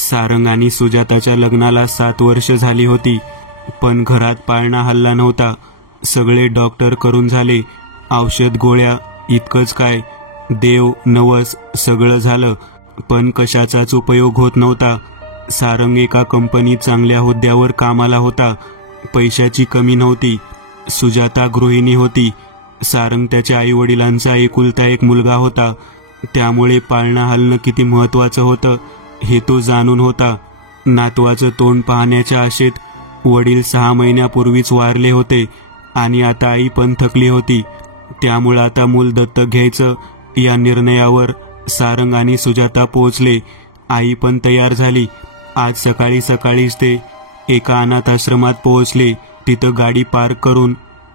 सारंग आणि सुजाताच्या लग्नाला 7 वर्ष झाली होती, पण घरात पाळणा हल्ला नव्हता. सगळे डॉक्टर करून झाले, औषध गोळ्या इतकंच काय, देव नवस सगळं झालं, पण कशाचाच उपयोग होत नव्हता. सारंग एका कंपनीत चांगल्या हुद्द्यावर कामाला होता. पैशाची कमी नव्हती. सुजाता गृहिणी होती. सारंग त्याच्या आईवडिलांचा एकुलता एक मुलगा होता, त्यामुळे पाळणा हलणं किती महत्वाचं होतं हे तो जाणून होता. नातवाचं तोंड पाहण्याच्या आशेत वडील 6 महिन्यापूर्वीच वारले होते आणि आता आई पण थकली होती. त्यामुळे आता मूल दत्तक घ्यायचं या निर्णयावर सारंग आणि सुजाता पोहोचले. आई पण तयार झाली. आज सकाळी सकाळीच ते एका अनाथ आश्रमात पोहोचले. तिथं गाडी पार्क करून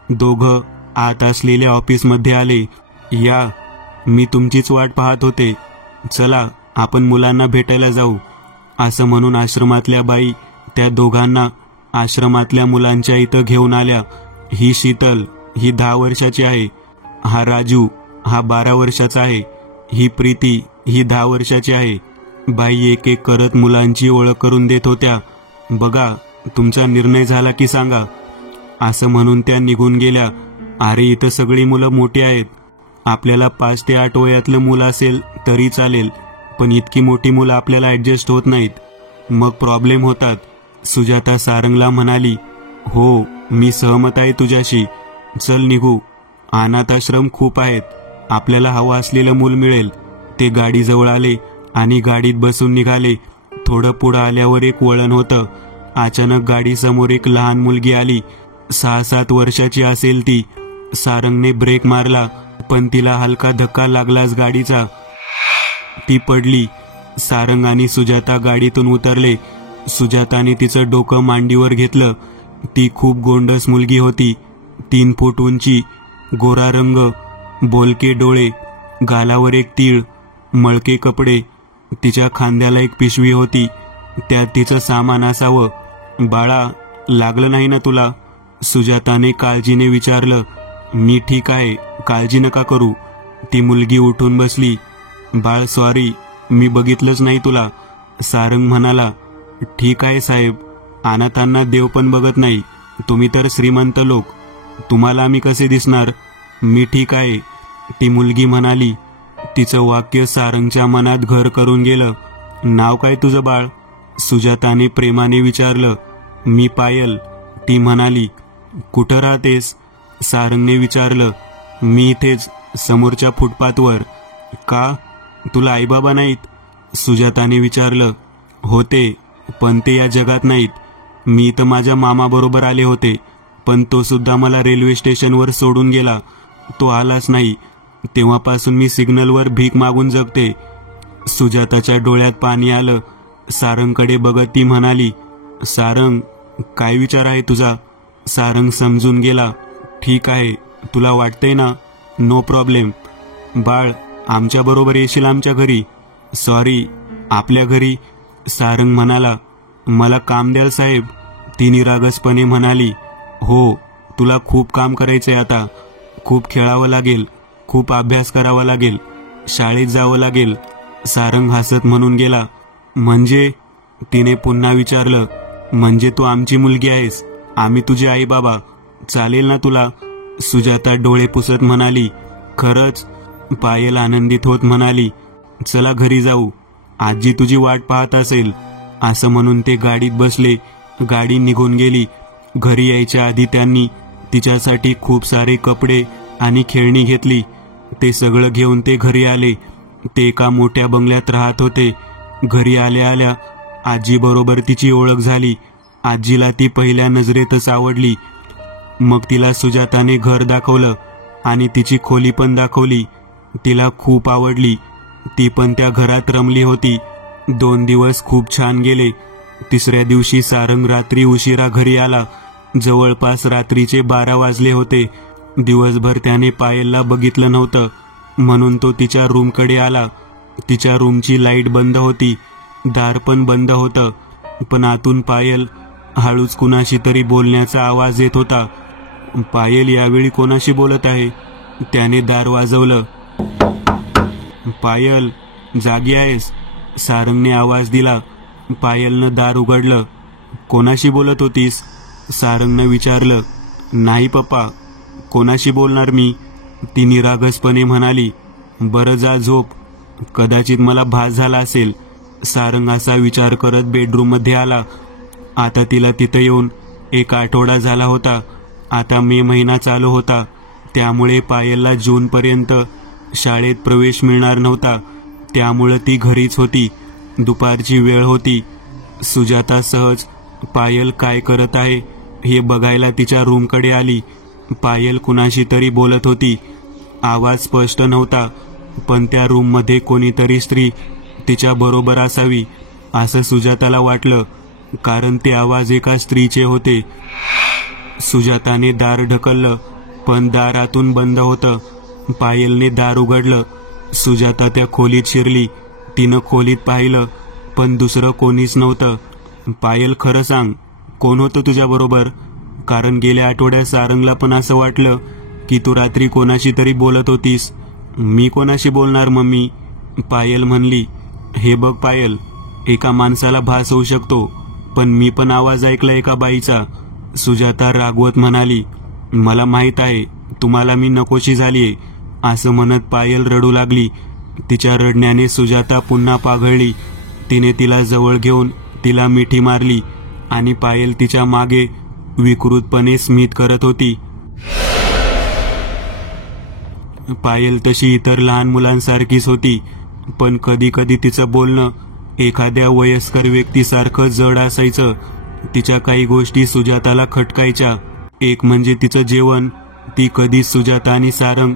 दोघं आत असलेल्या ऑफिसमध्ये आले. या, मी तुमचीच वाट पाहत होते. चला आपण मुलांना भेटायला जाऊ, असं म्हणून आश्रमातल्या बाई त्या दोघांना आश्रमातल्या मुलांच्या इथं घेऊन आल्या. ही शीतल, ही 10 वर्षाची आहे. हा राजू, हा 12 वर्षाचा आहे. ही प्रीती, ही 10 वर्षाची आहे. बाई एक एक करत मुलांची ओळख करून देत होत्या. बघा, तुमचा निर्णय झाला की सांगा, असं म्हणून त्या निघून गेल्या. अरे, इथं सगळी मुलं मोठी आहेत. आपल्याला 5 ते 8 वयातलं मुलं असेल तरी चालेल, पण इतकी मोठी मुलं आपल्याला ऍडजस्ट होत नाहीत, मग प्रॉब्लेम होतात. सुजाता सारंगला म्हणाली, हो, मी सहमत आहे तुझ्याशी. चल निघू. अनाथाश्रम खूप आहेत, आपल्याला हवं असलेलं मूल मिळेल. ते गाडीजवळ आले आणि गाडीत बसून निघाले. थोडं पुढं आल्यावर एक वळण होतं. अचानक गाडीसमोर एक लहान मुलगी आली. 6-7 वर्षाची असेल ती. सारंगने ब्रेक मारला, पण तिला हलका धक्का लागलाच गाडीचा. ती पडली. सारंग आणि सुजाता गाडीतून उतरले. सुजाताने तिचं डोकं मांडीवर घेतलं. ती खूप गोंडस मुलगी होती. 3 फूट उंची, गोरा रंग, बोलके डोळे, गालावर एक तीळ, मळके कपडे. तिच्या खांद्याला एक पिशवी होती, त्यात तिचं सामान असावं. बाळा, लागलं नाही ना तुला? सुजाताने काळजीने विचारलं. मी ठीक आहे, काळजी नका करू. ती मुलगी उठून बसली. बाळ, सॉरी, मी बघितलंच नाही तुला. सारंग म्हणाला. ठीक आहे साहेब, अनाथांना देव पण बघत नाही. तुम्ही तर श्रीमंत लोक, तुम्हाला आम्ही कसे दिसणार? मी ठीक आहे, ती मुलगी म्हणाली. तिचं वाक्य सारंगच्या मनात घर करून गेलं. नाव काय तुझं बाळ? सुजाताने प्रेमाने विचारलं. मी पायल, ती म्हणाली. कुठं राहतेस? सारंगने विचारलं. मी इथेच, समोरच्या फुटपाथवर. का, तुला आईबाबा नाहीत? सुजाताने विचारलं. होते, पण ते या जगात नाहीत. मी इथं माझ्या मामाबरोबर आले होते, पण तो सुद्धा मला रेल्वे स्टेशनवर सोडून गेला. तो आलाच नाही. तेव्हापासून मी सिग्नलवर भीक मागून जगते. सुजाताच्या डोळ्यात पाणी आलं. सारंगकडे बघत ती म्हणाली. सारंग, काय विचार आहे तुझा? सारंग समजून गेला. ठीक आहे, तुला वाटतंय ना? No problem. बाळ, आमच्या बरोबर येशील आमच्या घरी? सॉरी, आपल्या घरी? सारंग म्हणाला. मला काम द्याल साहेब? ती निरागसपणे म्हणाली. हो, तुला खूप काम करायचंय आता. खूप खेळावं लागेल, खूप अभ्यास करावा लागेल, शाळेत जावं लागेल. सारंग हसत म्हणून गेला. म्हणजे? तिने पुन्हा विचारलं. म्हणजे तू आमची मुलगी आहेस, आम्ही तुझे आई बाबा. चालेल ना तुला? सुजाता डोळे पुसत म्हणाली. खरंच? पायल आनंदित होत म्हणाली. चला घरी जाऊ, आजी तुझी वाट पाहत असेल. असं म्हणून ते गाडीत बसले. गाडी निघून गेली. घरी यायच्या आधी त्यांनी तिच्यासाठी खूप सारे कपडे आणि खेळणी घेतली. ते सगळं घेऊन ते घरी आले. ते एका मोठ्या बंगल्यात राहत होते. घरी आल्या आल्या आजीबरोबर तिची ओळख झाली. आजीला ती पहिल्या नजरेतच आवडली. मग तिला सुजाताने घर दाखवलं आणि तिची खोली पण दाखवली. तिला खूप आवडली. ती पण त्या घरात रमली होती. 2 दिवस खूप छान गेले. 3ऱ्या दिवशी सारंग रात्री उशिरा घरी आला. जवळपास रात्रीचे 12 वाजले होते. दिवसभर त्याने पायलला बघितलं नव्हतं, म्हणून तो तिच्या रूमकडे आला. तिच्या रूमची लाईट बंद होती, दार पण बंद होतं, पण आतून पायल हळूच कुणाशी तरी बोलण्याचा आवाज येत होता. पायल यावेळी कोणाशी बोलत आहे? त्याने दार वाजवलं. पायल, जागी आहेस? सारंगने आवाज दिला. पायलनं दार उघडलं. कोणाशी बोलत होतीस? सारंगनं विचारलं. नाही पप्पा, कोणाशी बोलणार मी? ती निरागसपणे म्हणाली. बरं जा झोप, कदाचित मला भास झाला असेल. सारंग असा विचार करत बेडरूममध्ये आला. आता तिला तिथं येऊन 1 आठवडा झाला होता. आता मे महिना चालू होता, त्यामुळे पायलला जूनपर्यंत शाळेत प्रवेश मिळणार नव्हता. त्यामुळं ती घरीच होती. दुपारची वेळ होती. सुजाता सहज पायल काय करत आहे हे बघायला तिच्या रूमकडे आली. पायल कुणाशी तरी बोलत होती. आवाज स्पष्ट नव्हता, पण त्या रूममध्ये कोणीतरी स्त्री तिच्या बरोबर असावी असं सुजाताला वाटलं, कारण ते आवाज एका स्त्रीचे होते. सुजाताने दार ढकललं, पण दार आतून बंद होतं. पायलने दार उघडलं. सुजाता त्या खोलीत शिरली. तिनं खोलीत पाहिलं, पण दुसरं कोणीच नव्हतं. पायल, खरं सांग, कोण होतं तुझ्याबरोबर? कारण गेल्या आठवड्यात सारंगला पण असं वाटलं की तू रात्री कोणाशी तरी बोलत होतीस. मी कोणाशी बोलणार मम्मी? पायल म्हणली. हे बघ पायल, एका माणसाला भास होऊ शकतो, पण मी पण आवाज ऐकला एका बाईचा. सुजाता रागवत म्हणाली. मला माहित आहे तुम्हाला मी नकोशी झालीये, असं म्हणत पायल रडू लागली. तिच्या रडण्याने सुजाता पुन्हा पाघळली. तिने तिला जवळ घेऊन तिला मिठी मारली आणि पायल तिच्या मागे विकृतपणे स्मित करत होती. पायल तशी इतर लहान मुलांसारखीच होती, पण कधी कधी तिचं बोलणं एखाद्या वयस्कर व्यक्तीसारखं जड असायचं. तिच्या काही गोष्टी सुजाताला खटकायच्या. एक म्हणजे तिचं जेवण. ती कधीच सुजाता आणि सारंग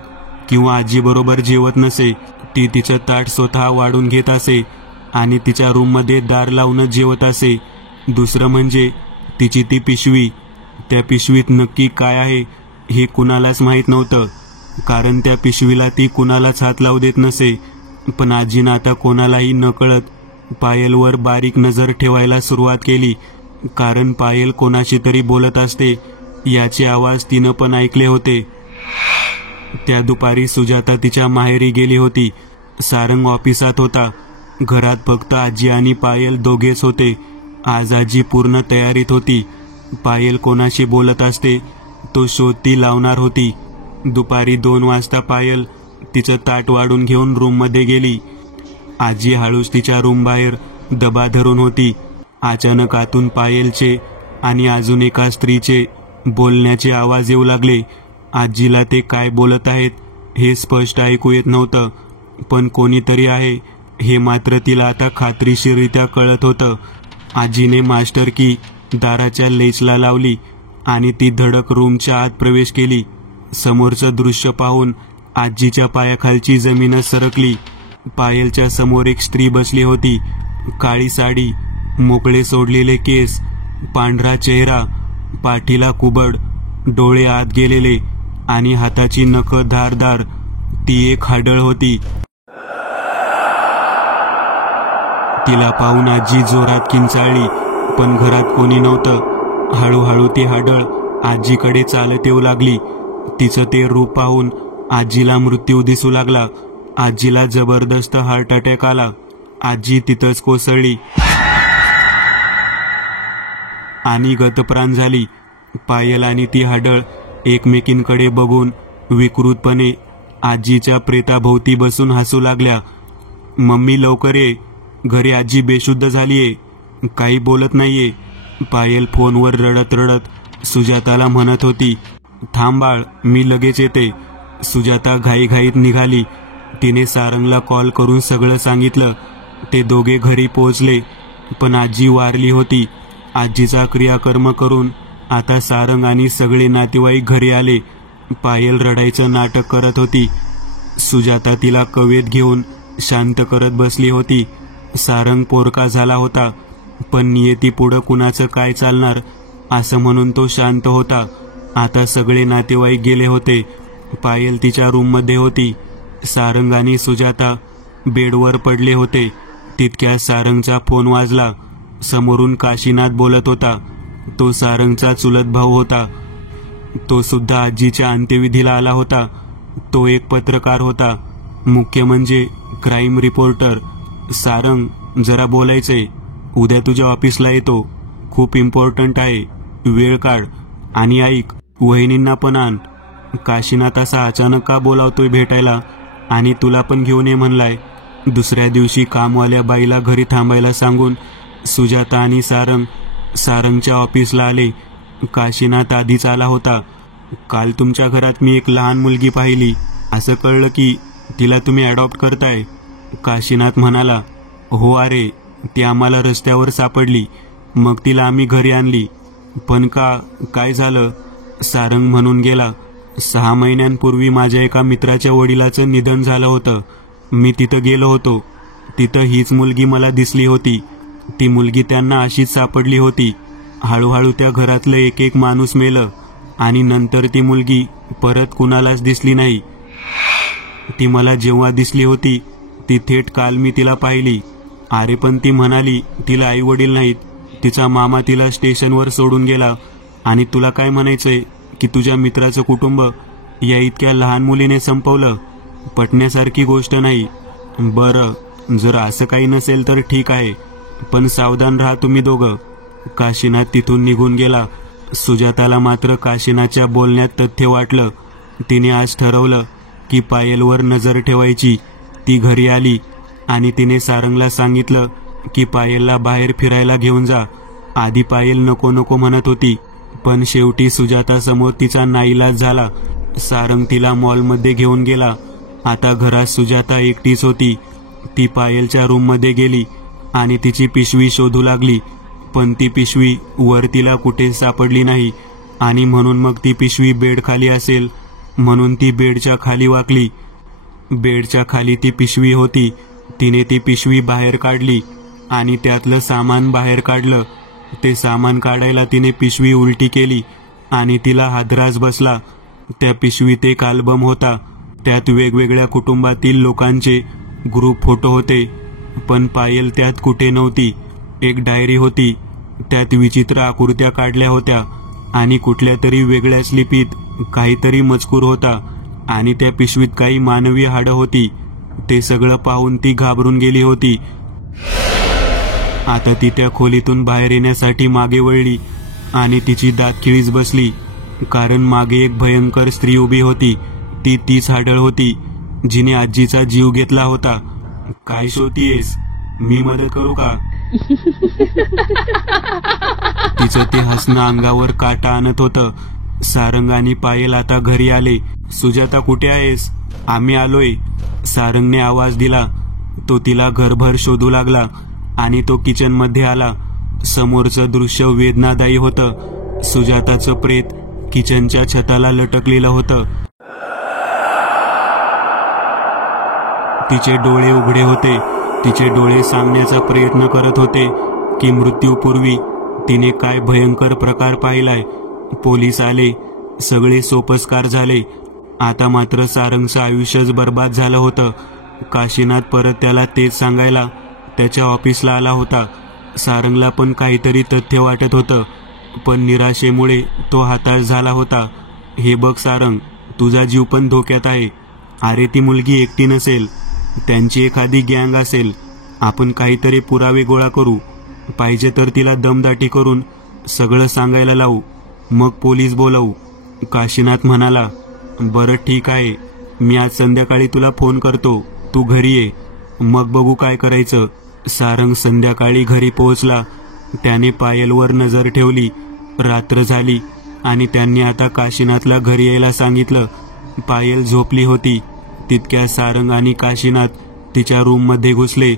किंवा आजीबरोबर जेवत नसे. ती तिचं ताट स्वतः वाढून घेत असे आणि तिच्या रूममध्ये दार लावूनच जेवत असे. दुसरं म्हणजे तिची ती पिशवी. त्या पिशवीत नक्की काय आहे हे कुणालाच माहीत नव्हतं, कारण त्या पिशवीला ती कुणालाच हात लावू देत नसे. पण आजीनं आता कोणालाही नकळत पायलवर बारीक नजर ठेवायला सुरुवात केली, कारण पायल कोणाशी तरी बोलत असते याचे आवाज तिनं पण ऐकले होते. त्या दुपारी सुजाता तिच्या माहेरी गेली होती. सारंग ऑफिसात होता. घरात फक्त आजी आणि पायल दोघेच होते. आज आजी पूर्ण तयारीत होती. पायल कोणाशी बोलत असते तो शोध ती लावणार होती. दुपारी 2 वाजता पायल तिचं ताट वाढून घेऊन रूममध्ये गेली. आजी हळूच तिच्या रूम बाहेर दबा धरून होती. अचानक आतून पायलचे आणि अजून एका स्त्रीचे बोलण्याचे आवाज येऊ लागले. आजीला ते काय बोलत आहेत हे स्पष्ट ऐकू येत नव्हतं, पण कोणीतरी आहे हे मात्र तिला आता खात्रीशीररित्या कळत होतं. आजीने मास्टर की दाराच्या लेचला लावली आणि ती धडक रूमच्या आत प्रवेश केली. समोरचं दृश्य पाहून आजीच्या पायाखालची जमीनच सरकली. पायलच्या समोर एक स्त्री बसली होती. काळी साडी, मोकळे सोडलेले केस, पांढरा चेहरा, पाठीला कुबड, डोळे आत गेलेले आणि हाताची नखं धारदार. ती एक हाडळ होती. तिला पाहून आजी जोरात किंचाळली, पण घरात कोणी नव्हतं. हळूहळू ती हाडळ आजीकडे चालत येऊ लागली. तिचं ते रूप पाहून आजीला मृत्यू दिसू लागला. आजीला जबरदस्त हार्ट अटॅक आला. आजी तिथंच कोसळली आणि गतप्राण झाली. पायल आणि ती हाडळ एकमेकींकडे बघून विकृतपणे आजीच्या प्रेताभोवती बसून हसू लागल्या. मम्मी लवकर ये, घरी आजी बेशुद्ध झालीये, काही बोलत नाहीये. पायल फोनवर रडत रडत सुजाताला म्हणत होती. थांब बाळ, मी लगेच येते. सुजाता घाईघाईत निघाली. तिने सारंगला कॉल करून सगळं सांगितलं. ते दोघे घरी पोहोचले, पण आजी वारली होती. आजीचा क्रियाकर्म करून आता सारंग आणि सगळे नातेवाईक घरी आले. पायल रडायचं नाटक करत होती. सुजाता तिला कवेत घेऊन शांत करत बसली होती. सारंग पोरका झाला होता, पण नियती पुढं कुणाचं काय चालणार असं म्हणून तो शांत होता. आता सगळे नातेवाईक गेले होते. पायल तिच्या रूममध्ये होती. सारंग आणि सुजाता बेडवर पडले होते. तितक्यात सारंगचा फोन वाजला. समोरून काशीनाथ बोलत होता. तो सारंगचा चुलत भाऊ होता. तो सुद्धा आजीच्या अंत्यविधीला आला होता. तो एक पत्रकार होता, मुख्य म्हणजे क्राईम रिपोर्टर. सारंग, जरा बोलायचंय. उद्या तुझ्या ऑफिसला येतो. खूप इम्पॉर्टंट आहे. वेळ काढ. आणि ऐक, वहिनींना पण आण. काशीनाथ असा अचानक का बोलावतोय भेटायला आणि तुला पण घेऊन ये म्हणलाय. दुसऱ्या दिवशी कामवाल्या बाईला घरी थांबायला सांगून सुजाता आणि सारंगच्या ऑफिसला आले. काशीनाथ आधीच आला होता. काल तुमच्या घरात मी एक लहान मुलगी पाहिली. असं कळलं की तिला तुम्ही अडॉप्ट करताय. काशीनाथ म्हणाला, हो अरे, ती आम्हाला रस्त्यावर सापडली. मग तिला आम्ही घरी आणली. पण काय झालं? सारंग म्हणून गेला. 6 महिन्यांपूर्वी माझ्या एका मित्राच्या वडिलाचं निधन झालं होतं. मी तिथं गेलो होतो. तिथं हीच मुलगी मला दिसली होती. ती मुलगी त्यांना अशीच सापडली होती. हळूहळू त्या घरातलं एक माणूस मेलं आणि नंतर ती मुलगी परत कुणालाच दिसली नाही. ती मला जेव्हा दिसली होती ती थेट काल मी तिला पाहिली. अरे पण ती म्हणाली तिला आई वडील नाहीत. तिचा मामा तिला स्टेशनवर सोडून गेला. आणि तुला काय म्हणायचंय की तुझ्या मित्राचं कुटुंब या इतक्या लहान मुलीने संपवलं? पटण्यासारखी गोष्ट नाही. बरं, जर असं काही नसेल तर ठीक आहे, पण सावधान राहा तुम्ही दोघं. काशीनाथ तिथून निघून गेला. सुजाताला मात्र काशीनाथच्या बोलण्यात तथ्य वाटलं. तिने आज ठरवलं की पायलवर नजर ठेवायची. ती घरी आली आणि तिने सारंगला सांगितलं की पायलला बाहेर फिरायला घेऊन जा. आधी पायल नको नको म्हणत होती, पण शेवटी सुजातासमोर तिचा नाईलाज झाला. सारंग तिला मॉलमध्ये घेऊन गेला. आता घरात सुजाता एकटीच होती. ती पायलच्या रूममध्ये गेली आणि तिची पिशवी शोधू लागली. पण ती पिशवी वर तिला कुठे सापडली नाही. आणि म्हणून मग ती पिशवी बेडखाली असेल म्हणून ती बेडच्या खाली वाकली. बेडच्या खाली ती पिशवी होती. तिने ती पिशवी बाहेर काढली आणि त्यातलं सामान बाहेर काढलं. ते सामान काढायला तिने पिशवी उलटी केली आणि तिला हादराच बसला. त्या पिशवीत एक अल्बम होता. त्यात वेगवेगळ्या कुटुंबातील लोकांचे ग्रुप फोटो होते. पण पायल त्यात कुठे नव्हती. एक डायरी होती. त्यात विचित्र आकृत्या काढल्या होत्या आणि कुठल्या तरी वेगळ्याच लिपीत काहीतरी मजकूर होता. आणि त्या पिशवीत काही मानवी हाडं होती. ते सगळं पाहून ती घाबरून गेली होती. आता ती त्या खोलीतून बाहेर येण्यासाठी मागे वळली आणि तिची दातखिळीच बसली. कारण मागे एक भयंकर स्त्री उभी होती. ती तीच हाडळ होती जिने आजीचा जीव घेतला होता. काय शोधतीयेस? मी मदत करू का? तिचं ते हसणं अंगावर काटा आणत होतं. सारंग आणि पायल आता घरी आले. सुजाता कुठे आहेस? आम्ही आलोय, सारंगने आवाज दिला. तो तिला घरभर शोधू लागला आणि तो किचनमध्ये आला. समोरचं दृश्य वेदनादायी होतं. सुजाताचं प्रेत किचनच्या छताला लटकलेलं होतं. तिचे डोळे उघडे होते. तिचे डोळे सांगण्याचा प्रयत्न करत होते की मृत्यूपूर्वी तिने काय भयंकर प्रकार पाहिलाय. पोलीस आले. सगळे सोपस्कार झाले. आता मात्र सारंगचं आयुष्यच बर्बाद झालं होतं. काशीनाथ परत त्याला तेच सांगायला त्याच्या ऑफिसला आला होता. सारंगला पण काहीतरी तथ्य वाटत होतं, पण निराशेमुळे तो हताश झाला होता. हे बघ सारंग, तुझा जीव पण धोक्यात आहे. अरे ती मुलगी एकटी नसेल, त्यांची एखादी गँग असेल. आपण काहीतरी पुरावे गोळा करू. पाहिजे तर तिला दमदाटी करून सगळं सांगायला लावू. मग पोलीस बोलवू. काशीनाथ म्हणाला, बरं ठीक आहे, मी आज संध्याकाळी तुला फोन करतो. तू घरी ये, मग बघू काय करायचं. सारंग संध्याकाळी घरी पोहोचला. त्याने पायलवर नजर ठेवली. रात्र झाली आणि त्यांनी आता काशीनाथला घरी यायला सांगितलं. पायल झोपली होती. तितक्या सारंग आणि काशीनाथ तिच्या रूममध्ये घुसले.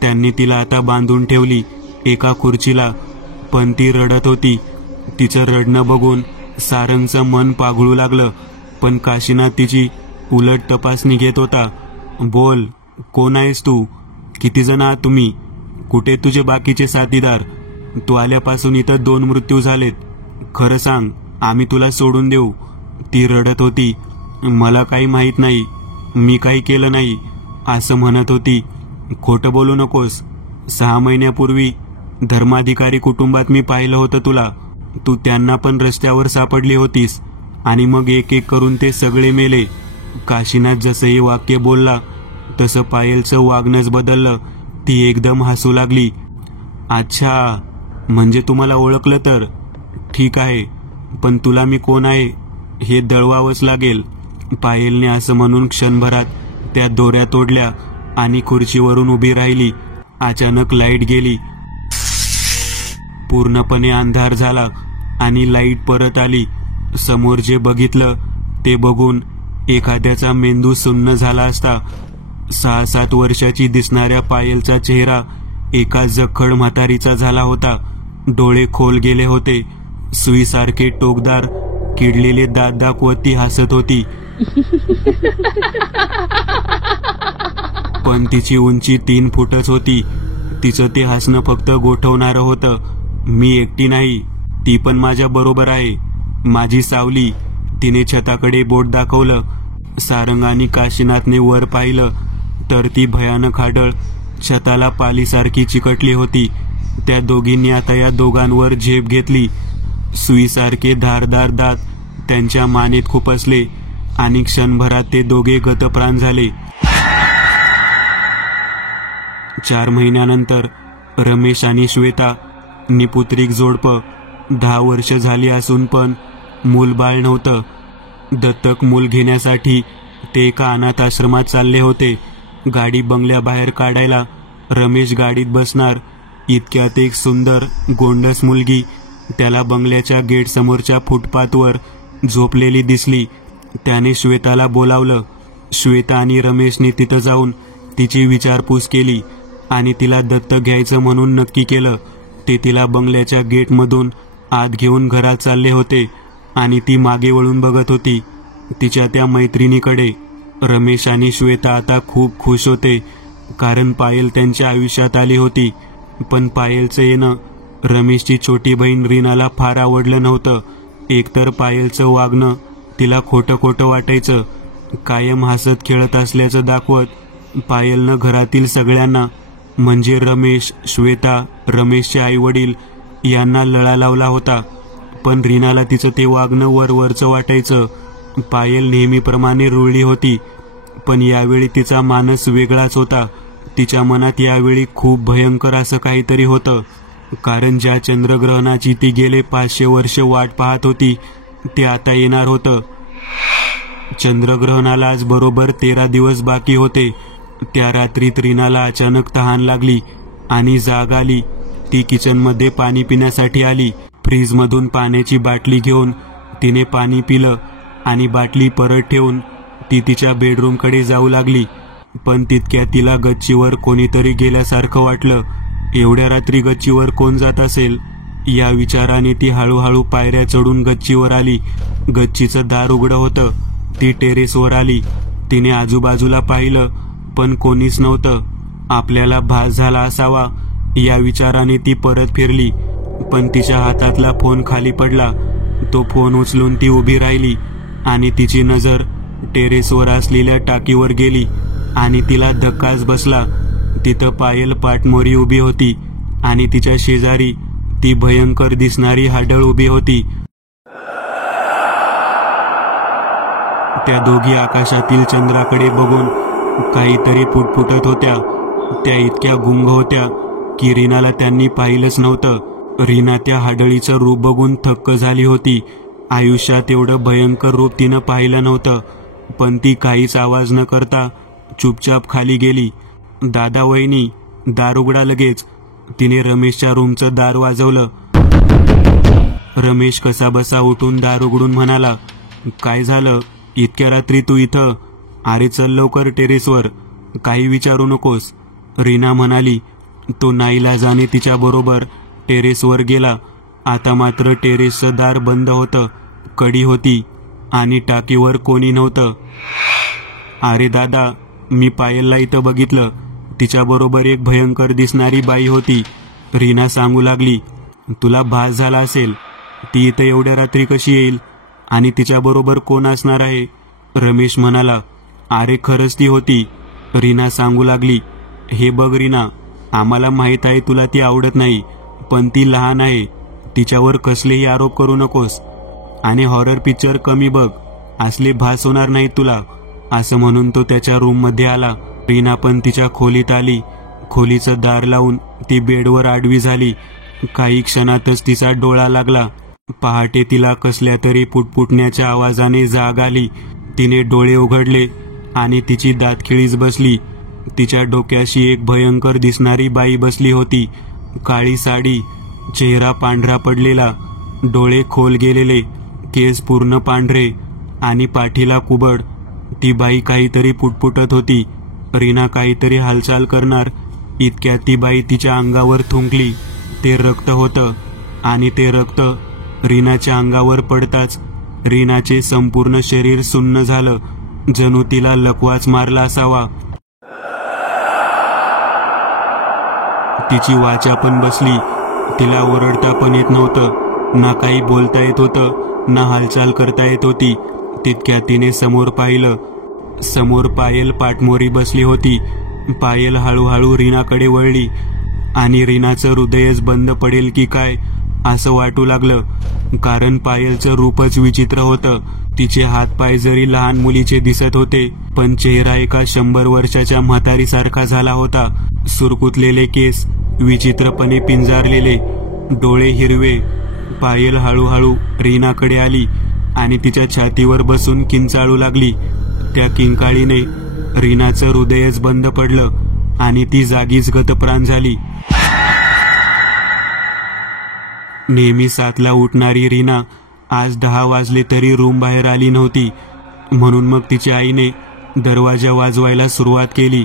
त्यांनी तिला आता बांधून ठेवली एका खुर्चीला, पण ती रडत होती. तिचं रडणं बघून सारंगचं मन पाघळू लागलं. पण काशीनाथ तिची उलट तपासणी घेत होता. बोल, कोण आहेस तू? किती जण आहात तुम्ही? कुठे तुझे बाकीचे साथीदार? तू आल्यापासून इथं 2 मृत्यू झालेत. खरं सांग, आम्ही तुला सोडून देऊ. ती रडत होती. मला काही माहीत नाही, मी काही केलं नाही असं म्हणत होती. खोटं बोलू नकोस. 6 महिन्यापूर्वी धर्माधिकारी कुटुंबात मी पाहिलं होतं तुला. तू त्यांना पण रस्त्यावर सापडली होतीस आणि मग एक एक करून ते सगळे मेले. काशीनाथ जसं हे वाक्य बोलला तसं पायलचं वागणंच बदललं. ती एकदम हसू लागली. अच्छा, म्हणजे तुम्हाला ओळखलं तर ठीक आहे, पण तुला मी कोण आहे हे दळवावंच लागेल. पायलने असं म्हणून क्षणभरात त्या दोऱ्या तोडल्या आणि खुर्चीवरून उभी राहिली. अचानक लाईट गेली. पूर्णपणे अंधार झाला आणि लाईट परत आली. समोर जे बघितलं ते बघून एखाद्याचा मेंदू सुन्न झाला असता. 6-7 वर्षाची दिसणाऱ्या पायलचा चेहरा एका जखड म्हातारीचा झाला होता. डोळे खोल गेले होते. सुईसारखे टोकदार किडलेले दात दाखवत ती हसत होती. पण तिची उंची 3 फूटच होती. तिचं ते हसणं फक्त गोठवणारं होतं. मी एकटी नाही, ती पण माझ्या बरोबर आहे. माझी सावली. तिने छताकडे बोट दाखवलं. सारंग आणि काशीनाथने वर पाहिलं तर ती भयानक हाडळ छताला पालीसारखी चिकटली होती. त्या दोघींनी आता या दोघांवर झेप घेतली. सुईसारखे धारदार दात त्यांच्या मानेत खुपसले आणि क्षणभरात ते दोघे गतप्राण झाले. 4 महिन्यानंतर रमेश आणि श्वेता निपुत्रिक जोडपं. 10 वर्ष झाली असून पण मूलबाळ नव्हतं. दत्तक मूल घेण्यासाठी ते एका अनाथ आश्रमात चालले होते. गाडी बंगल्याबाहेर काढायला रमेश गाडीत बसणार इतक्यात एक सुंदर गोंडस मुलगी त्याला बंगल्याच्या गेट समोरच्या फुटपाथवर झोपलेली दिसली. त्याने श्वेताला बोलावलं. श्वेता आणि रमेशने तिथं जाऊन तिची विचारपूस केली आणि तिला दत्तक घ्यायचं म्हणून नक्की केलं. ते तिला बंगल्याच्या गेटमधून आत घेऊन घरात चालले होते आणि ती मागे वळून बघत होती तिच्या त्या मैत्रिणीकडे. रमेश आणि श्वेता आता खूप खुश होते कारण पायल त्यांच्या आयुष्यात आली होती. पण पायलचं येणं रमेशची छोटी बहीण रीनाला फार आवडलं नव्हतं. एकतर पायलचं वागणं तिला खोटं खोटं वाटायचं. कायम हसत खेळत असल्याचं दाखवत पायलनं घरातील सगळ्यांना म्हणजे रमेश, श्वेता, रमेशचे आईवडील यांना लळा लावला होता. पण रीनाला तिचं ते वागणं वरवरचं वाटायचं. पायल नेहमीप्रमाणे रुळली होती, पण यावेळी तिचा मानस वेगळाच होता. तिच्या मनात यावेळी खूप भयंकर असं काहीतरी होतं. कारण ज्या चंद्रग्रहणाची ती गेले 500 वर्ष वाट पाहत होती ते आता येणार होतं. चंद्रग्रहणाला आज बरोबर 13 दिवस बाकी होते. त्या रात्रीत रीनाला अचानक तहान लागली आणि जाग आली. ती किचनमध्ये पाणी पिण्यासाठी आली. फ्रीजमधून पाण्याची बाटली घेऊन तिने पाणी पिलं आणि बाटली परत ठेवून ती तिच्या बेडरूमकडे जाऊ लागली. पण तितक्यात तिला गच्चीवर कोणीतरी गेल्यासारखं वाटलं. एवढ्या रात्री गच्चीवर कोण जात असेल या विचाराने ती हळूहळू पायऱ्या चढून गच्चीवर आली. गच्चीचं दार उघडं होतं. ती टेरेसवर आली. तिने आजूबाजूला पाहिलं पण कोणीच नव्हतं. आपल्याला भास झाला असावा या विचाराने ती परत फिरली, पण तिच्या हातातला फोन खाली पडला. तो फोन उचलून ती उभी राहिली आणि तिची नजर टेरेसवर असलेल्या टाकीवर गेली आणि तिला धक्काच बसला. तिथं पायल पाटमोरी उभी होती आणि तिच्या शेजारी ती भयंकर दिसणारी हाडळ उभी होती. त्या दोघी आकाशातील चंद्राकडे बघून काहीतरी पुटपुटत होत्या. त्या इतक्या गुंग होत्या की रीनाला त्यांनी पाहिलंच नव्हतं. रीना त्या हाडळीचं रूप बघून थक्क झाली होती. आयुष्यात एवढं भयंकर रूप तिनं पाहिलं नव्हतं. पण ती काहीच आवाज न करता चुपचाप खाली गेली. दादा, वहिनी, दार उघडा लगेच. तिने रमेशच्या रूमचं दार वाजवलं. रमेश कसाबसा उठून दार उघडून म्हणाला, काय झालं? इतक्या रात्री तू इथं? अरे चल लवकर टेरेसवर, काही विचारू नकोस. रीना म्हणाली. तो नाईलाजाने तिच्याबरोबर टेरेसवर गेला. आता मात्र टेरेसचं दार बंद होतं. कडी होती आणि टाकीवर कोणी नव्हतं. अरे दादा, मी पायलला इथं बघितलं. तिच्याबरोबर एक भयंकर दिसणारी बाई होती. रीना सांगू लागली. तुला भास झाला असेल. ती इथं एवढ्या रात्री कशी येईल आणि तिच्याबरोबर कोण असणार आहे? रमेश म्हणाला. अरे खरंच ती होती. रीना सांगू लागली. हे बघ रीना, आम्हाला माहीत आहे तुला ती आवडत नाही, पण ती लहान आहे. तिच्यावर कसलेही आरोप करू नकोस आणि हॉरर पिक्चर कमी बघ. असले भास होणार नाही तुला. असं म्हणून तो त्याच्या रूममध्ये आला. रीना पण तिच्या खोलीत आली. खोलीचं दार लावून ती बेडवर आडवी झाली. काही क्षणातच तिचा डोळा लागला. पहाटे तिला कसल्या तरी पुटपुटण्याच्या आवाजाने जाग आली. तिने डोळे उघडले आणि तिची दातखिळीच बसली. तिच्या डोक्याशी एक भयंकर दिसणारी बाई बसली होती. काळी साडी, चेहरा पांढरा पडलेला, डोळे खोल गेलेले, केस पूर्ण पांढरे आणि पाठीला कुबड. ती बाई काहीतरी पुटपुटत होती. रीना काहीतरी हालचाल करणार इतक्यात ती बाई तिच्या अंगावर थुंकली. ते रक्त होतं आणि ते रक्त रीनाच्या अंगावर पडताच रीनाचे संपूर्ण शरीर सुन्न झालं. जणू तिला लकवाच मारला असावा. तिची वाचा पण बसली. तिला ओरडता पण येत नव्हतं, ना काही बोलता येत होतं, ना हालचाल करता येत होती. तितक्यात तिने समोर पाहिलं. समोर पायल पाठमोरी बसली होती. पायल हळूहळू रीनाकडे वळली आणि रीनाचं हृदयच बंद पडेल की काय असं वाटू लागलं. कारण पायलचं रूपच विचित्र होतं. तिचे हातपाय जरी लहान मुलीचे दिसत होते, पण चेहरा एका 100 वर्षाच्या म्हातारीसारखा झाला होता. सुरकुतलेले केस विचित्रपणे पिंजारलेले, डोळे हिरवे. पायल हळूहळू रीनाकडे आली आणि तिच्या छातीवर बसून किंचाळू लागली. त्या किंकाळीने रीनाचं हृदयच बंद पडलं आणि ती जागीच गतप्राण झाली. नेहमी 7ला उठणारी रीना आज 10 वाजले तरी रूम बाहेर आली नव्हती. म्हणून मग तिच्या आईने दरवाजा वाजवायला सुरुवात केली,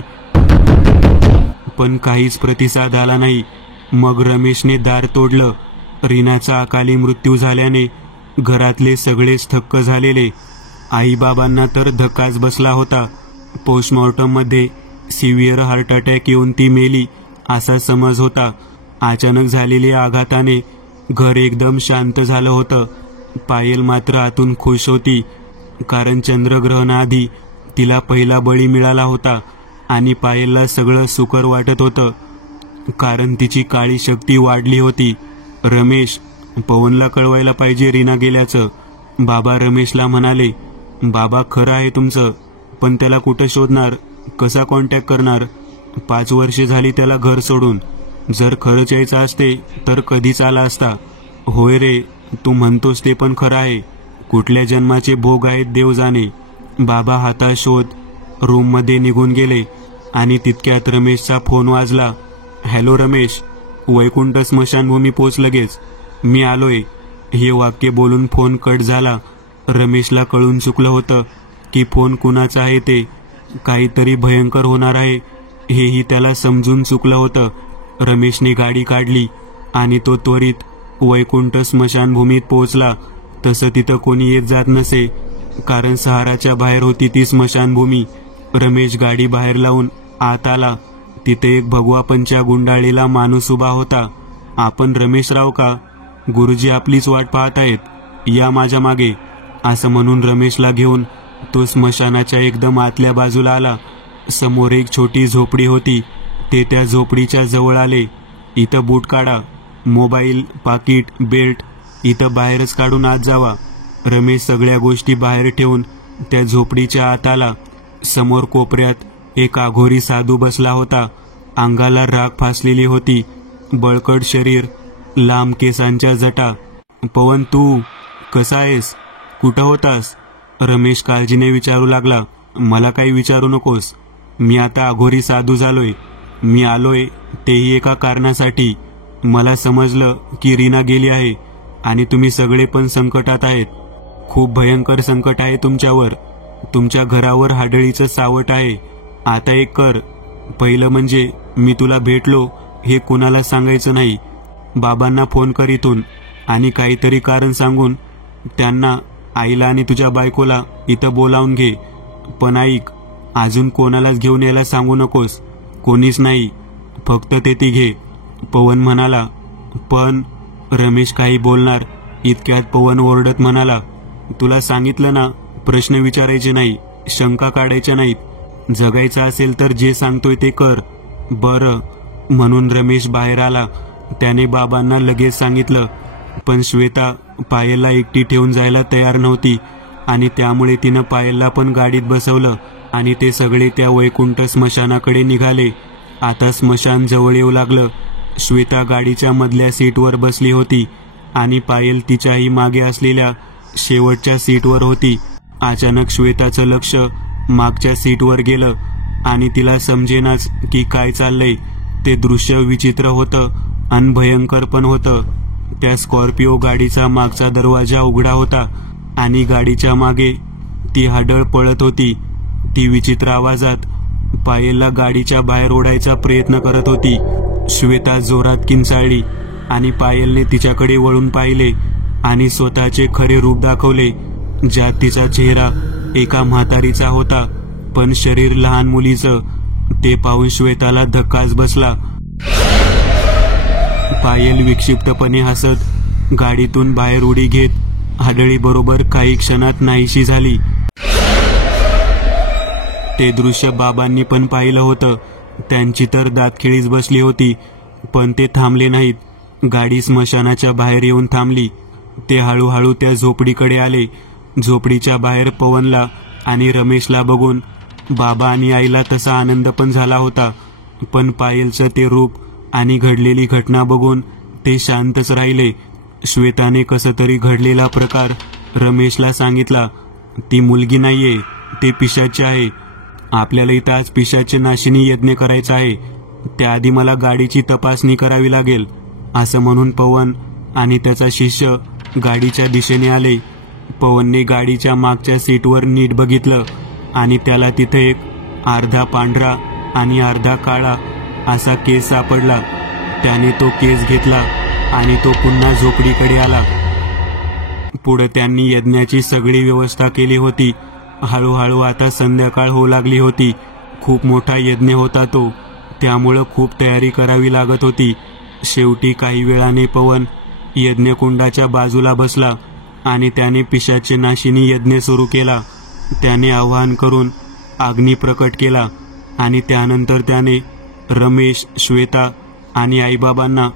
पण काहीच प्रतिसाद आला नाही. मग रमेशने दार तोडलं. रीनाचा अकाली मृत्यू झाल्याने घरातले सगळेच थक्क झालेले. आईबाबांना तर धक्काच बसला होता. पोस्टमॉर्टममध्ये सिव्हिअर हार्ट अटॅक येऊन ती मेली असा समज होता. अचानक झालेल्या आघाताने घर एकदम शांत झालं होतं. पायल मात्र आतून खुश होती, कारण चंद्रग्रहणाआधी तिला पहिला बळी मिळाला होता आणि पायलला सगळं सुकर वाटत होतं, कारण तिची काळी शक्ती वाढली होती. रमेश, पवनला कळवायला पाहिजे रीना गेल्याचं, बाबा रमेशला म्हणाले. बाबा, खरं आहे तुमचं, पण त्याला कुठं शोधणार, कसा कॉन्टॅक्ट करणार? 5 वर्षे झाली त्याला घर सोडून. जर खरंच यायचं असते तर कधीच आला असता. होय रे, तू म्हणतोस ते पण खरं आहे. कुठल्या जन्माचे भोग आहेत देव जाणे. बाबा हाताश होत रूममध्ये निघून गेले आणि तितक्यात रमेशचा फोन वाजला. हॅलो रमेश, वैकुंठ स्मशानभूमी पोच लगेच, मी आलोय. हे वाक्य बोलून फोन कट झाला. रमेशला कळून चुकलं होतं की फोन कुणाचा आहे ते. काहीतरी भयंकर होणार आहे हेही त्याला समजून चुकलं होतं. रमेशने गाडी काढली आणि तो त्वरित वैकुंठ स्मशानभूमीत पोहोचला. तसं तिथं कोणी येत जात नसे, कारण शहराच्या बाहेर होती ती स्मशानभूमी. रमेश गाडी बाहेर लावून आत आला. तिथे एक भगवा पंचा गुंडाळलेला माणूस उभा होता. आपण रमेशराव का? गुरुजी आपलीच वाट पाहत आहेत, या माझ्या मागे, असं म्हणून रमेशला घेऊन तो स्मशानाच्या एकदम आतल्या बाजूला आला. समोर एक छोटी झोपडी होती. ते त्या झोपडीच्या जवळ आले. इथं बूट काढा, मोबाईल, पाकिट, बेल्ट इथं बाहेरच काढून आत जावा. रमेश सगळ्या गोष्टी बाहेर ठेवून त्या झोपडीच्या आत आला. समोर कोपऱ्यात एक आघोरी साधू बसला होता. अंगाला राख फासलेली होती, बळकट शरीर, लांब केसांच्या जटा. पवन, तू कसा आहेस? कुठं होतास? रमेश काळजीने विचारू लागला. मला काही विचारू नकोस, मी आता आघोरी साधू झालोय. मी आलोय तेही एका कारणासाठी. मला समजलं की रीना गेली आहे आणि तुम्ही सगळे पण संकटात आहेत. खूप भयंकर संकट आहे तुमच्यावर. तुमच्या घरावर हाडळीचं सावट आहे. आता एक कर, पहिलं म्हणजे मी तुला भेटलो हे कोणाला सांगायचं नाही. बाबांना फोन कर इथून आणि काहीतरी कारण सांगून त्यांना, आईला आणि तुझ्या बायकोला इथं बोलावून घे. पण ऐक, अजून कोणालाच घेऊन यायला सांगू नकोस. कोणीच नाही, फक्त ते तिघे. पवन म्हणाला. पण रमेश काही बोलणार इतक्यात पवन ओरडत म्हणाला, तुला सांगितलं ना, प्रश्न विचारायचे नाही, शंका काढायच्या नाहीत. जगायचं असेल तर जे सांगतोय ते कर. बरं, म्हणून रमेश बाहेर आला. त्याने बाबांना लगेच सांगितलं. पण श्वेता पायलला एकटी ठेवून जायला तयार नव्हती आणि त्यामुळे तिनं पायलला पण गाडीत बसवलं आणि ते सगळे त्या वैकुंठ स्मशानाकडे निघाले. आता स्मशान जवळ येऊ लागलं. श्वेता गाडीच्या मधल्या सीटवर बसली होती आणि पायल तिच्याही मागे असलेल्या शेवटच्या सीटवर होती. अचानक श्वेताचं लक्ष मागच्या सीटवर गेलं आणि तिला समजेनाच की काय चाललंय. ते दृश्य विचित्र होतं आणि भयंकर पण होतं. त्या स्कॉर्पिओ गाडीचा मागचा दरवाजा उघडा होता आणि गाडीच्या मागे ती हाडळ पळत होती. ती विचित्र आवाजात पायलला गाडीच्या बाहेर ओढायचा प्रयत्न करत होती. श्वेता जोरात किंचाळली आणि पायलने तिच्याकडे वळून पाहिले आणि स्वतःचे खरे रूप दाखवले, ज्यात तिचा चेहरा एका म्हातारीचा होता पण शरीर लहान मुलीचं. ते पाहून श्वेताला धक्काच बसला. पायल विक्षिप्तपणे हसत गाडीतून बाहेर उडी घेत हाडळी बरोबर काही क्षणात नाहीशी झाली. ते दृश्य बाबांनी पण पाहिलं होतं. त्यांची तर दातखिळीच बसली होती, पण ते थांबले नाहीत. गाडी स्मशानाच्या बाहेर येऊन थांबली. ते हळूहळू त्या झोपडीकडे आले. झोपडीच्या बाहेर पवनला आणि रमेशला बघून बाबा आणि आईला तसा आनंद पण झाला होता, पण पायलचं ते रूप आणि घडलेली घटना बघून ते शांतच राहिले. श्वेताने कसं तरी घडलेला प्रकार रमेशला सांगितला. ती मुलगी नाहीये, ते पिशाच्चे आहे. आपल्याला इथं आज पिशाच्चे नाशिनी यज्ञ करायचा आहे. त्याआधी मला गाडीची तपासणी करावी लागेल, असं म्हणून पवन आणि त्याचा शिष्य गाडीच्या दिशेने आले. पवनने गाडीच्या मागच्या सीटवर नीट बघितलं आणि त्याला तिथे एक अर्धा पांढरा आणि अर्धा काळा असा केस सापडला. त्याने तो केस घेतला आणि तो पुन्हा झोपडीकडे आला. पुढे त्यांनी यज्ञाची सगळी व्यवस्था केली होती. हळूहळू आता संध्याकाळ होऊ लागली होती. खूप मोठा यज्ञ होता तो, त्यामुळं खूप तयारी करावी लागत होती. शेवटी काही वेळाने पवन यज्ञकुंडाच्या बाजूला बसला आणि त्याने पिशाच्चे नाशिनी यज्ञ सुरू केला. त्याने आवाहन करून अग्नी प्रकट केला आणि त्यानंतर त्याने रमेश, श्वेता आणि आईबाबांना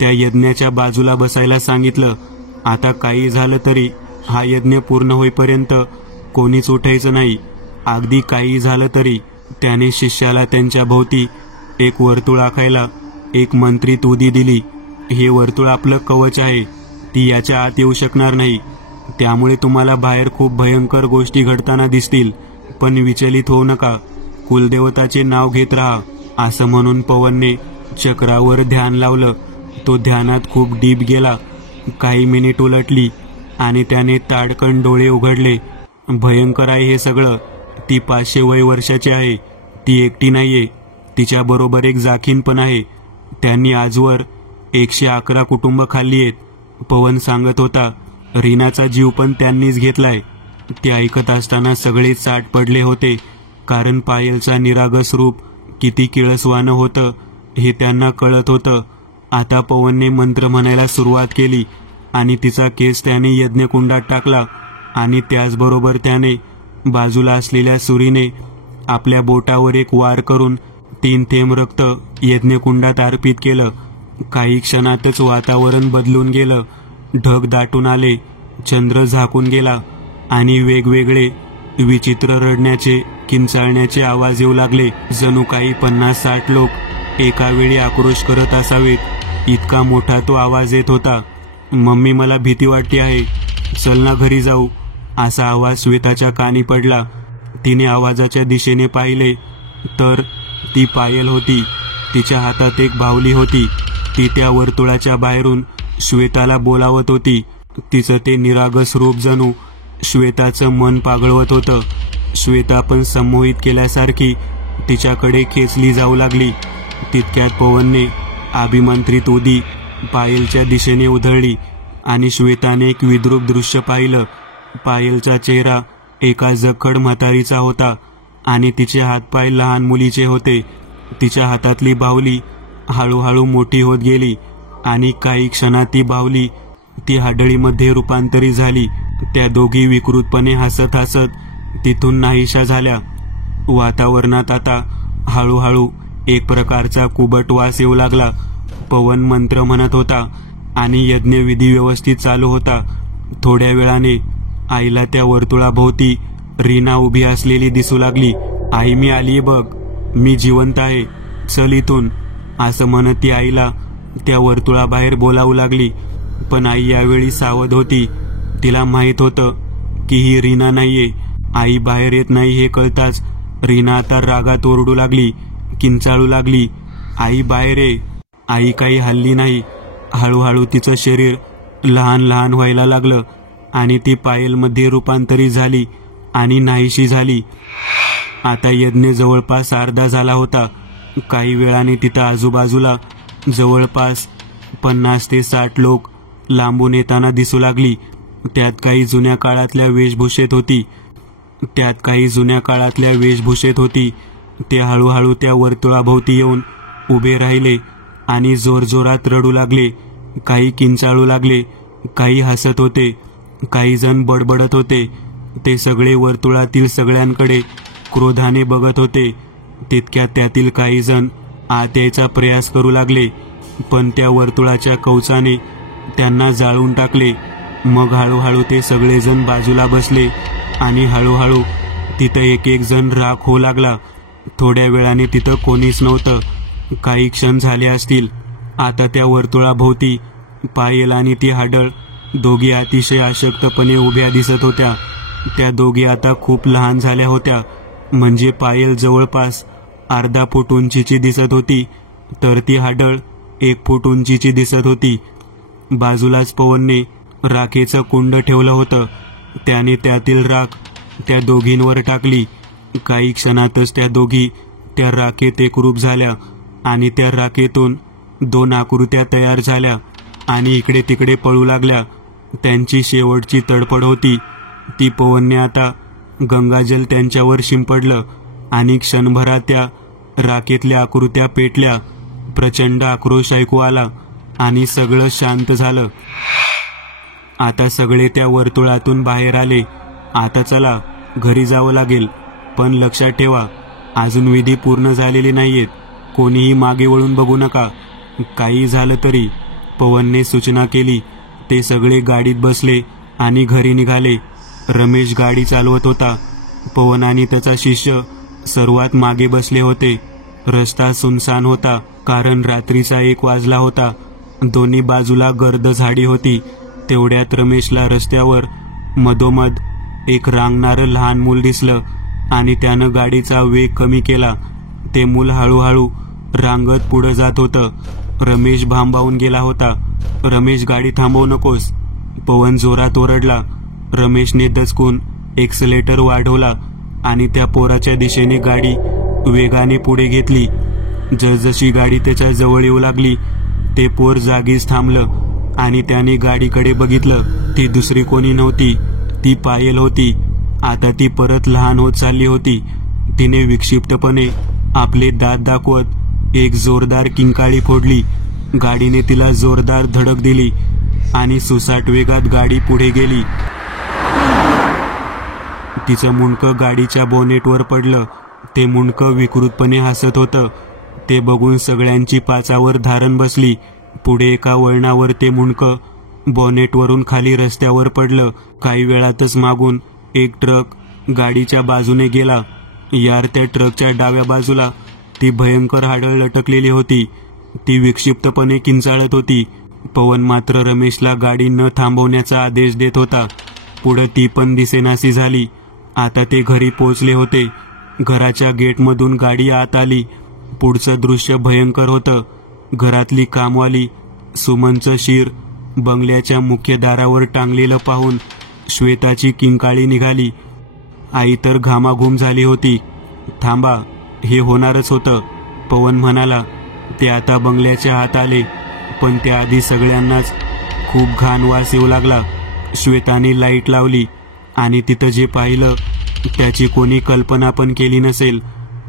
त्या यज्ञाच्या बाजूला बसायला सांगितलं. आता काही झालं तरी हा यज्ञ पूर्ण होईपर्यंत कोणीच उठायचं नाही. अगदी काही झालं तरी त्याने शिष्याला त्यांच्या भोवती एक वर्तुळ आखायला एक मंत्रित उदी दिली. हे वर्तुळ आपलं कवच आहे. ती याच्या आत येऊ शकणार नाही. त्यामुळे तुम्हाला बाहेर खूप भयंकर गोष्टी घडताना दिसतील, पण विचलित होऊ नका. कुलदेवताचे नाव घेत राहा, असं म्हणून पवनने चक्रावर ध्यान लावलं. तो ध्यानात खूप डीप गेला. काही मिनिट उलटली आणि त्याने ताडकन डोळे उघडले. भयंकर आहे हे सगळं. ती 500 वय वर्षाची आहे. ती एकटी नाहीये, तिच्या बरोबर एक जाखीन पण आहे. त्यांनी आजवर 111 कुटुंब खाल्ली आहेत. पवन सांगत होता. रीनाचा जीव पण त्यांनीच घेतलाय. ते ऐकत असताना सगळेच साठ पडले होते, कारण पायलचा निरागस रूप किती किळसवानं होतं हे त्यांना कळत होतं. आता पवनने मंत्र म्हणायला सुरुवात केली आणि तिचा केस त्याने यज्ञकुंडात टाकला आणि त्याचबरोबर त्याने बाजूला असलेल्या सुरीने आपल्या बोटावर एक वार करून 3 थेंब रक्त यज्ञकुंडात अर्पित केलं. काही क्षणातच वातावरण बदलून गेलं. ढग दाटून आले, चंद्र झाकून गेला आणि वेगवेगळे विचित्र रडण्याचे, किंचाळण्याचे आवाज येऊ लागले. जणू काही 50-60 लोक एका वेळी आक्रोश करत असावेत, इतका मोठा तो आवाज येत होता. मम्मी, मला भीती वाटते आहे, चल ना घरी जाऊ, असा आवाज श्वेताच्या कानी पडला. तिने आवाजाच्या दिशेने पाहिले तर ती पायल होती. तिच्या हातात एक बाहुली होती. ती त्या वर्तुळाच्या बाहेरून श्वेताला बोलावत होती. तिचं ते निरागस रूप जणू श्वेताचं मन पागळवत होतं. श्वेता पण संमोहित केल्यासारखी तिच्याकडे खेचली जाऊ लागली. तितक्यात पवनने अभिमंत्रित उदी पायलच्या दिशेने उधळली आणि श्वेताने एक विद्रूप दृश्य पाहिलं. पायलचा चेहरा एका जखड म्हातारीचा होता आणि तिचे हातपाय लहान मुलीचे होते. तिच्या हातातली बाहुली हळूहळू मोठी होत गेली आणि काही क्षणात ती बाहुली ती हाडळीमध्ये रूपांतरित झाली. त्या दोघी विकृतपणे हसत हसत तिथून नाहीशा झाल्या. वातावरणात आता हळूहळू एक प्रकारचा कुबट वास येऊ लागला. पवन मंत्र म्हणत होता आणि यज्ञविधी व्यवस्थित चालू होता. थोड्या वेळाने आईला त्या वर्तुळाभोवती रीना उभी असलेली दिसू लागली. आई, मी आलीये बघ, मी जिवंत आहे. चल इथून, असं म्हणत ती आईला त्या वर्तुळाबाहेर बोलावू लागली. पण आई यावेळी सावध होती. तिला माहित होतं की ही रीना नाहीये. आई बाहेर येत नाही हे कळताच रीना आता रागात ओरडू लागली, किंचाळू लागली, आई बाहेर ये. आई काही हल्ली नाही. हळूहळू तिचं शरीर लहान लहान व्हायला लागलं आणि ती पायलमध्ये रूपांतरित झाली आणि नाहीशी झाली. आता यज्ञ जवळपास अर्धा झाला होता. काही वेळाने तिथं आजूबाजूला जवळपास 50 ते 60 लोक लांबून येताना दिसू लागली. त्यात काही जुन्या काळातल्या वेशभूषेत होती. ते हळूहळू त्या वर्तुळाभोवती येऊन उभे राहिले आणि जोरजोरात रडू लागले. काही किंचाळू लागले, काही हसत होते, काही जण बडबडत होते. ते सगळे वर्तुळातील सगळ्यांकडे क्रोधाने बघत होते. तितक्यात त्यातील काही जण आत यायचा प्रयास करू लागले, पण त्या वर्तुळाच्या कवचाने त्यांना जाळून टाकले. मग हळूहळू ते सगळेजण बाजूला बसले आणि हळूहळू तिथं एक एक जण राख होऊ लागला. थोड्या वेळाने तिथं कोणीच नव्हतं. काही क्षण झाले असतील. आता त्या वर्तुळाभोवती पायल आणि ती हाडळ दोघी अतिशय अशक्तपणे उभ्या दिसत होत्या. त्या दोघी आता खूप लहान झाल्या होत्या. म्हणजे पायल जवळपास अर्धा फूट उंचीची दिसत होती, तर ती हाडळ 1 फूट उंचीची दिसत होती. बाजूलाच पवनने राखेचं कुंड ठेवलं होतं. त्याने त्यातील राख त्या दोघींवर टाकली. काही क्षणातच त्या दोघी त्या राखेत एकरूप झाल्या आणि त्या राखेतून 2 आकृत्या तयार झाल्या आणि इकडे तिकडे पळू लागल्या. त्यांची शेवटची तडफड होती ती पवनने आता गंगाजल त्यांच्यावर शिंपडलं आणि क्षणभरात त्या राखेतल्या आकृत्या पेटल्या. प्रचंड आक्रोश ऐकू आला आणि सगळं शांत झालं. आता सगळे त्या वर्तुळातून बाहेर आले. आता चला, घरी जावं लागेल, पण लक्षात ठेवा, अजून विधी पूर्ण झालेले नाहीयेत. कोणीही मागे वळून बघू नका, काही झालं तरी, पवनने सूचना केली. ते सगळे गाडीत बसले आणि घरी निघाले. रमेश गाडी चालवत होता. पवन आणि त्याचा शिष्य सर्वात मागे बसले होते. रस्ता सुनसान होता, कारण रात्रीचा 1 वाजला होता. दोन्ही बाजूला गर्द झाडी होती. तेवढ्यात रमेशला रस्त्यावर मधोमध एक रांगणारं लहान मूल दिसलं आणि त्यानं गाडीचा वेग कमी केला. ते मूल हळूहळू रांगत पुढे जात होतं. रमेश भांबावून गेला होता. रमेश, गाडी थांबवू नकोस, पवन जोरात ओरडला. रमेशने दचकून एक्सलेटर वाढवला आणि त्या पोराच्या दिशेने गाडी वेगाने पुढे घेतली. जसजशी गाडी त्याच्या जवळ येऊ लागली, ते पोर जागीच थांबलं आणि त्याने गाडीकडे बघितलं. ती दुसरी कोणी नव्हती, ती पायल होती. आता ती परत लहान होत चालली होती. तिने विक्षिप्तपणे आपले दात दाखवत एक जोरदार किंकाळी फोडली. गाडीने तिला जोरदार धडक दिली आणि सुसाट वेगात गाडी पुढे गेली. तिचं मुंडकं गाडीच्या बोनेटवर पडलं. ते मुंडकं विकृतपणे हसत होतं. ते बघून सगळ्यांची पाचावर धारण बसली. पुढे एका वळणावर ते मुंडकं बॉनेटवरून खाली रस्त्यावर पडलं. काही वेळातच मागून एक ट्रक गाडीच्या बाजूने गेला. यार, त्या ट्रकच्या डाव्या बाजूला ती भयंकर हाडळ लटकलेली होती. ती विक्षिप्तपणे किंचाळत होती. पवन मात्र रमेशला गाडी न थांबवण्याचा आदेश देत होता. पुढे ती पण दिसेनाशी झाली. आता ते घरी पोहोचले होते. घराच्या गेटमधून गाडी आत आली. पुढचं दृश्य भयंकर होतं. घरातली कामवाली सुमनचं शिर बंगल्याच्या मुख्य दारावर टांगलेलं पाहून श्वेताची किंकाळी निघाली. आई तर घामाघूम झाली होती. थांबा, हे होणारच होतं, पवन म्हणाला. ते आता बंगल्याच्या आत आले, पण त्याआधी सगळ्यांनाच खूप घाण वास येऊ लागला. श्वेताने लाईट लावली आणि तिथं जे पाहिलं त्याची कोणी कल्पना पण केली नसेल,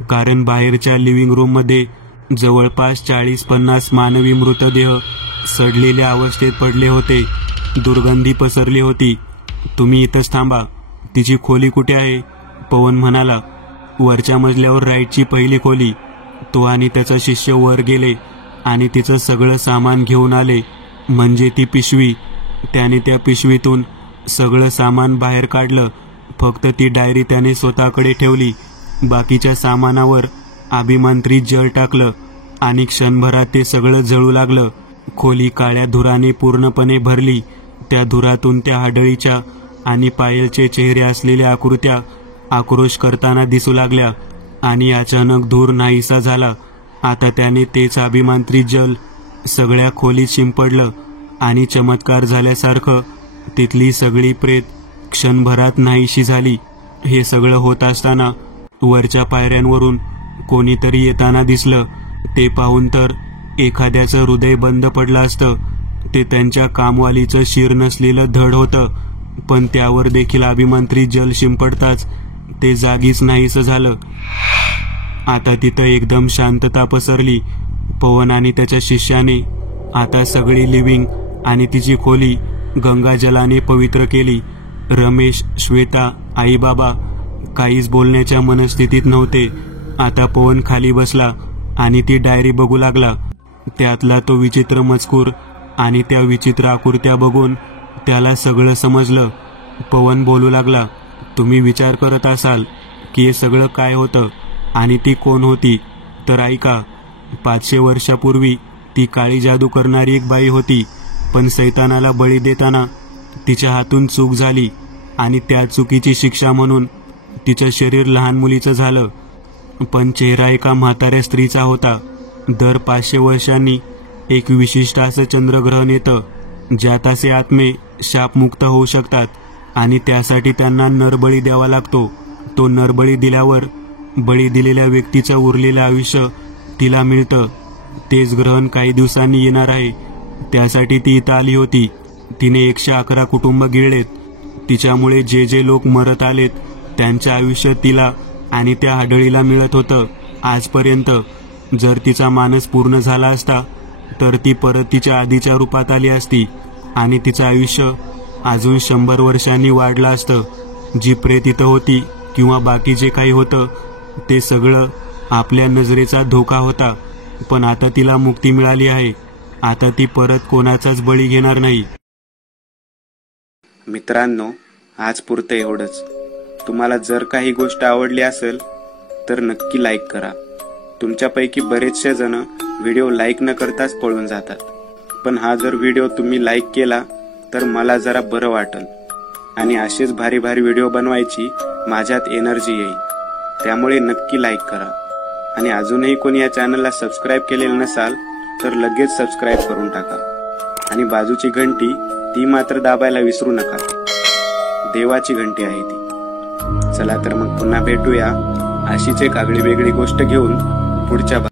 कारण बाहेरच्या लिव्हिंग रूममध्ये जवळपास 40-50 मानवी मृतदेह सडलेल्या अवस्थेत पडले होते. दुर्गंधी पसरली होती. तुम्ही इथंच थांबा, तिची खोली कुठे आहे, पवन म्हणाला. वरच्या मजल्यावर राईटची पहिली खोली. तो आणि त्याचा शिष्य वर गेले आणि तिचं सगळं सामान घेऊन आले, म्हणजे ती पिशवी. त्याने त्या पिशवीतून सगळं सामान बाहेर काढलं. फक्त ती डायरी त्याने स्वतःकडे ठेवली. बाकीच्या सामानावर अभिमंत्रित जळ टाकलं आणि क्षणभरात ते सगळं जळू लागलं. खोली काळ्या धुराने पूर्णपणे भरली. त्या धुरातून त्या हाडळीच्या आणि पायलचे चेहरे असलेल्या आकृत्या आक्रोश करताना दिसू लागल्या. आणि अचानक धूर नाहीसा झाला. आता त्याने तेच अभिमांत्रित जल सगळ्या खोलीत शिंपडलं आणि चमत्कार झाल्यासारखं तिथली सगळी प्रेत क्षणभरात नाहीशी झाली. हे सगळं होत असताना वरच्या पायऱ्यांवरून कोणीतरी येताना दिसलं. ते पाहून तर एखाद्याचं हृदय बंद पडलं असतं. ते त्यांच्या कामवालीचं शिर नसलेलं धड होतं, पण त्यावर देखील अभिमंत्रित जल शिंपडताच ते जागीच नाहीसं झालं. आता तिथं एकदम शांतता पसरली. पवन आणि त्याच्या शिष्याने आता सगळी लिव्हिंग आणि तिची खोली गंगाजलाने पवित्र केली. रमेश, श्वेता, आई बाबा काहीच बोलण्याच्या मनस्थितीत नव्हते. आता पवन खाली बसला आणि ती डायरी बघू लागला. त्यातला तो विचित्र मजकूर आणि त्या विचित्र आकृत्या बघून त्याला सगळं समजलं. पवन बोलू लागला, तुम्ही विचार करत असाल की हे सगळं काय होतं आणि ती कोण होती, तर ऐका. 500 वर्षापूर्वी ती काळी जादू करणारी एक बाई होती, पण सैतानाला बळी देताना तिच्या हातून चूक झाली आणि त्या चुकीची शिक्षा म्हणून तिचं शरीर लहान मुलीचं झालं. पण चेहरा एका म्हाताऱ्या स्त्रीचा होता. दर 500 वर्षांनी एक विशिष्ट असं चंद्रग्रहण येतं, ज्यात असे आत्मे शापमुक्त होऊ शकतात आणि त्यासाठी त्यांना नरबळी द्यावा लागतो. तो नरबळी दिल्यावर बळी दिलेल्या व्यक्तीचं उरलेलं आयुष्य तिला मिळतं. तेच ग्रहण काही दिवसांनी येणार आहे, त्यासाठी ती इथं आली होती. तिने 111 कुटुंब गिळलेत. तिच्यामुळे जे जे लोक मरत आलेत त्यांचं आयुष्य तिला आणि त्या हाडळीला मिळत होतं आजपर्यंत. जर तिचा मानस पूर्ण झाला असता तर ती परत तिच्या आधीच्या रूपात आली असती आणि तिचं आयुष्य अजून 100 वर्षांनी वाढलं असतं. जी प्रेत इथं होती किंवा बाकी जे काही होतं ते सगळं आपल्या नजरेचा धोका होता. पण आता तिला मुक्ती मिळाली आहे. आता ती परत कोणाचाच बळी घेणार नाही. मित्रांनो, आज पुरतं एवढंच. तुम्हाला जर काही गोष्ट आवडली असेल तर नक्की लाईक करा. तुमच्यापैकी बरेचसे जण व्हिडिओ लाईक न करताच पळून जातात, पण हा जर व्हिडिओ तुम्ही लाईक केला तर मला जरा बरं वाटेल आणि असेच भारी भारी व्हिडिओ बनवायची माझ्यात एनर्जी येईल. त्यामुळे नक्की लाईक करा. आणि अजूनही कोणी या चॅनलला सबस्क्राईब केलेलं नसाल तर लगेच सबस्क्राईब करून टाका. आणि बाजूची घंटी ती मात्र दाबायला विसरू नका. देवाची घंटी आहे ती. चला तर मग पुन्हा भेटूया अशीच एक आगळी वेगळी गोष्ट घेऊन पुढच्या